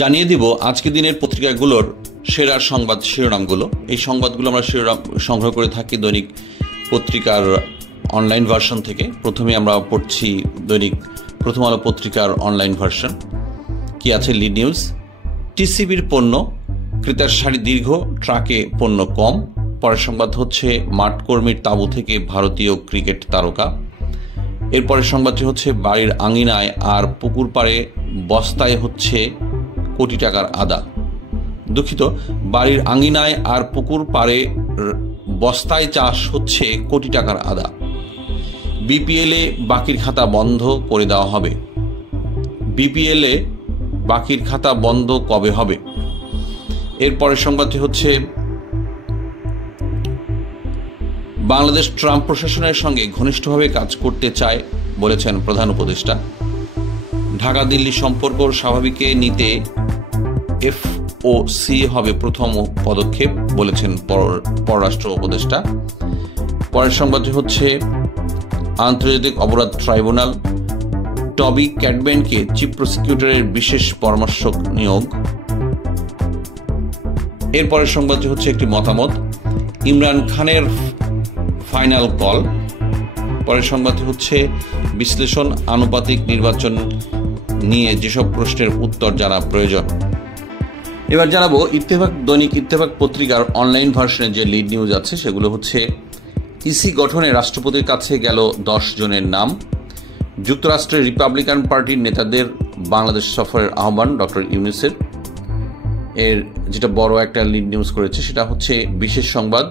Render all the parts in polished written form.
জানিয়ে দিব আজকে দিনের পত্রিকাগুলোর সেরা সংবাদ শিরোনামগুলো। এই সংবাদগুলো আমরা শিরোনাম সংগ্রহ করে থাকি দৈনিক পত্রিকার অনলাইন ভার্সন থেকে। প্রথমে আমরা পড়ছি দৈনিক প্রথম আলো পত্রিকার অনলাইন ভার্সন। কি আছে লিড নিউজ? টিসিবির পণ্য ক্রেতার সারি দীর্ঘ, ট্রাকে পণ্য কম। পরের সংবাদ হচ্ছে মাঠকর্মীর তাঁবু থেকে ভারতীয় ক্রিকেট তারকা। এরপরের সংবাদটি হচ্ছে বাড়ির আঙিনায় আর পুকুর পাড়ে বস্তায় হচ্ছে কোটি টাকার আদা। দুঃখিত, বাড়ির আঙিনায় আর পুকুর পাড়ে বস্তায় চাষ হচ্ছে কোটি টাকার আদা। বিপিএলে বাকির খাতা বন্ধ করে দেওয়া হবে। বিপিএলে বাকির খাতা বন্ধ কবে হবে? এরপরের সংবাদটি হচ্ছে বাংলাদেশ ট্রাম্প প্রশাসনের সঙ্গে ঘনিষ্ঠভাবে কাজ করতে চায় বলেছেন প্রধান উপদেষ্টা। ঢাকা দিল্লি সম্পর্ক স্বাভাবিকে নিতে এফওসি হবে প্রথম পদক্ষেপ বলেছেন পররাষ্ট্র উপদেষ্টা। পরের সংবাদটি হচ্ছে আন্তর্জাতিক অপরাধ ট্রাইব্যুনাল টবি ক্যাডম্যানকে চিফ প্রসিকিউটরের বিশেষ পরামর্শক নিয়োগ। এরপরের সংবাদটি হচ্ছে একটি মতামত, ইমরান খানের ফাইনাল কল। পরের সংবাদটি হচ্ছে বিশ্লেষণ, আনুপাতিক নির্বাচন নিয়ে যেসব প্রশ্নের উত্তর জানা প্রয়োজন। এবার জানাবো দৈনিক ইত্তেফাক পত্রিকার অনলাইন ভার্সনে যে লিড নিউজ আছে সেগুলো হচ্ছে ইসি গঠনে রাষ্ট্রপতির কাছে গেল 10 জনের নাম। যুক্তরাষ্ট্রের রিপাবলিকান পার্টির নেতাদের বাংলাদেশ সফরের আহ্বান ডক্টর ইউনূসের। এর যেটা বড় একটা লিড নিউজ করেছে সেটা হচ্ছে বিশেষ সংবাদ,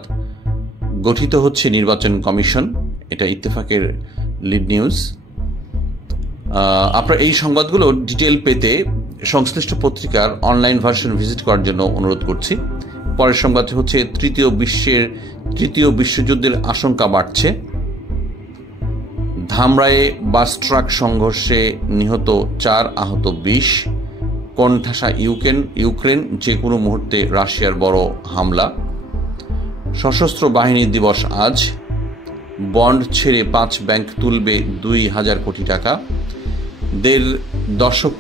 গঠিত হচ্ছে নির্বাচন কমিশন। এটা ইত্তেফাকের লিড নিউজ। আপনারা এই সংবাদগুলো ডিটেল পেতে সংশ্লিষ্ট পত্রিকার অনলাইন ভার্সন ভিজিট করার জন্য অনুরোধ করছি। পরের সংবাদটি হচ্ছে তৃতীয় বিশ্বযুদ্ধের আশঙ্কা বাড়ছে। ধামরায়ে বাস ট্রাক সংঘর্ষে নিহত 4, আহত 20। কোণঠাসা ইউক্রেন, যে কোনো মুহূর্তে রাশিয়ার বড় হামলা। সশস্ত্র বাহিনী দিবস আজ। বন্ড ছেড়ে 5 ব্যাংক তুলবে 2,000 কোটি টাকা। 1.5 দশক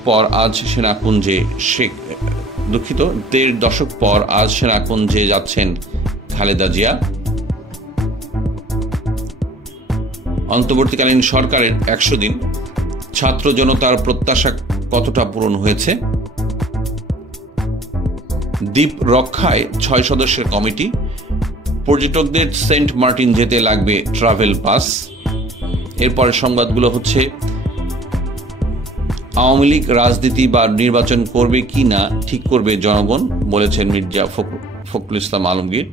পর আজ সেনাকুঞ্জে যাচ্ছেন খালেদা জিয়া। অন্তর্বর্তীকালীন সরকারের 100 দিন, ছাত্র জনতার প্রত্যাশা কতটা পূরণ হয়েছে? দ্বীপ রক্ষায় 6 সদস্যের কমিটি। পর্যটকদের সেন্ট মার্টিন যেতে লাগবে ট্রাভেল পাস। এরপরের সংবাদগুলো হচ্ছে আওয়ামী লীগ রাজনীতি বা নির্বাচন করবে কি না ঠিক করবে জনগণ বলেছেন মির্জা ফখরুল ইসলাম আলমগীর।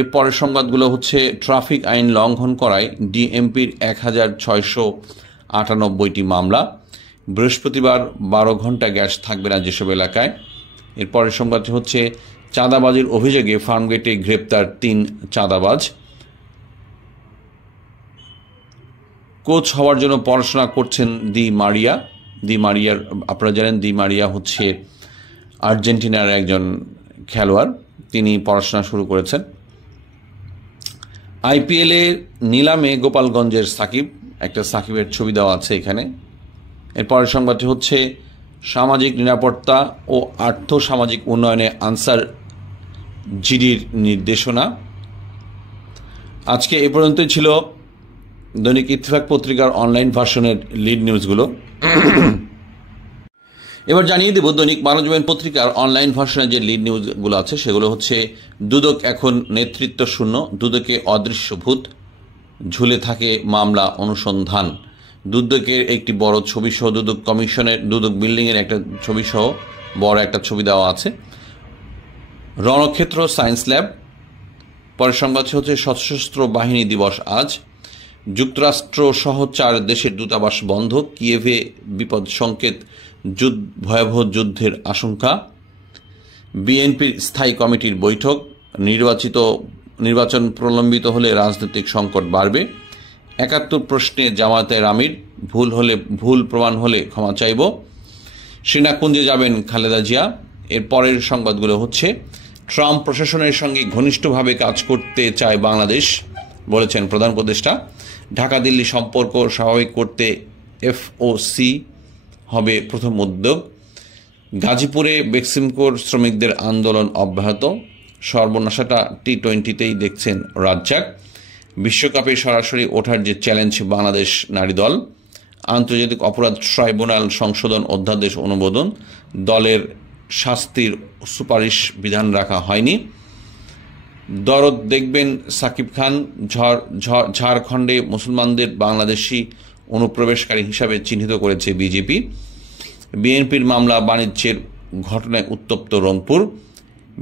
এরপরের সংবাদগুলো হচ্ছে ট্রাফিক আইন লঙ্ঘন করায় ডিএমপির 1698টি মামলা। বৃহস্পতিবার 12 ঘন্টা গ্যাস থাকবে না যেসব এলাকায়। এরপরের সংবাদটি হচ্ছে চাঁদাবাজির অভিযোগে ফার্মগেটে গ্রেপ্তার 3 চাঁদাবাজ। কোচ হওয়ার জন্য পড়াশোনা করছেন দি মারিয়ার। আপনারা জানেন দি মারিয়া হচ্ছে আর্জেন্টিনার একজন খেলোয়াড়, তিনি পড়াশোনা শুরু করেছেন। আইপিএলে নিলামে গোপালগঞ্জের সাকিব, একটা সাকিবের ছবি দেওয়া আছে এখানে। এরপরের সংবাদটি হচ্ছে সামাজিক নিরাপত্তা ও আর্থ সামাজিক উন্নয়নে আনসার জিডির নির্দেশনা। আজকে এ পর্যন্তই ছিল দৈনিক ইত্তেফাক পত্রিকার অনলাইন ভার্সনের লিড নিউজগুলো। এবার জানিয়ে দেব দৈনিক মানবজমিন পত্রিকার অনলাইন ভার্সনে যে লিড নিউজগুলো আছে সেগুলো হচ্ছে দুদক এখন নেতৃত্ব শূন্য, দুদকে অদৃশ্য ভূত, ঝুলে থাকে মামলা অনুসন্ধান। দুদকের একটি বড় ছবি সহ দুদক কমিশনের দুদক বিল্ডিংয়ের একটা ছবি সহ বড় একটা ছবি দেওয়া আছে। রণক্ষেত্র সায়েন্স ল্যাব। পরের সংবাদ হচ্ছে সশস্ত্র বাহিনী দিবস আজ। যুক্তরাষ্ট্র সহ 4 দেশের দূতাবাস বন্ধ, কিয়েভে বিপদ সংকেত, ভয়াবহ যুদ্ধের আশঙ্কা। বিএনপির স্থায়ী কমিটির বৈঠক। নির্বাচন প্রলম্বিত হলে রাজনৈতিক সংকট বাড়বে। 71 প্রশ্নে জামায়াতের আমির, ভুল প্রমাণ হলে ক্ষমা চাইব। সেনাকুঞ্জে যাবেন খালেদা জিয়া। এর পরের সংবাদগুলো হচ্ছে ট্রাম্প প্রশাসনের সঙ্গে ঘনিষ্ঠভাবে কাজ করতে চায় বাংলাদেশ বলেছেন প্রধান উপদেষ্টা। ঢাকা দিল্লি সম্পর্ক স্বাভাবিক করতে FOC হবে প্রথম উদ্যোগ। গাজীপুরে বেক্সিমকোর শ্রমিকদের আন্দোলন অব্যাহত। সর্বনাশাটা T20তেই দেখছেন রাজ্জাক। বিশ্বকাপে সরাসরি ওঠার যে চ্যালেঞ্জ বাংলাদেশ নারী দল। আন্তর্জাতিক অপরাধ ট্রাইব্যুনাল সংশোধন অধ্যাদেশ অনুমোদন। দলের শাস্তির সুপারিশ বিধান রাখা হয়নি। দরদ দেখবেন সাকিব খান। ঝাড়খণ্ডে মুসলমানদের বাংলাদেশি অনুপ্রবেশকারী হিসাবে চিহ্নিত করেছে বিজেপি। বিএনপির মামলা বাণিজ্যের ঘটনায় উত্তপ্ত রংপুর।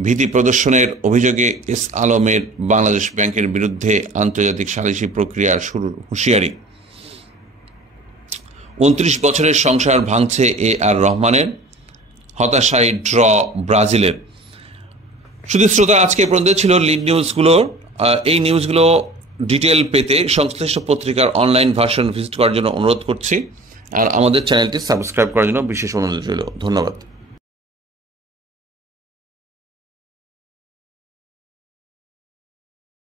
ভীতি প্রদর্শনের অভিযোগে এস আলমের বাংলাদেশ ব্যাংকের বিরুদ্ধে আন্তর্জাতিক সালিসি প্রক্রিয়া শুরুর হুঁশিয়ারি। 29 বছরের সংসার ভাঙছে AR রহমানের। হতাশায় ড্র ব্রাজিলের। শুধু শ্রোতা, আজকে পর্যন্ত ছিল লিড নিউজগুলোর। এই নিউজগুলো ডিটেল পেতে সংশ্লিষ্ট পত্রিকার অনলাইন ভার্সন ভিজিট করার জন্য অনুরোধ করছি, আর আমাদের চ্যানেলটি সাবস্ক্রাইব করার জন্য বিশেষ অনুরোধ রইল। ধন্যবাদ।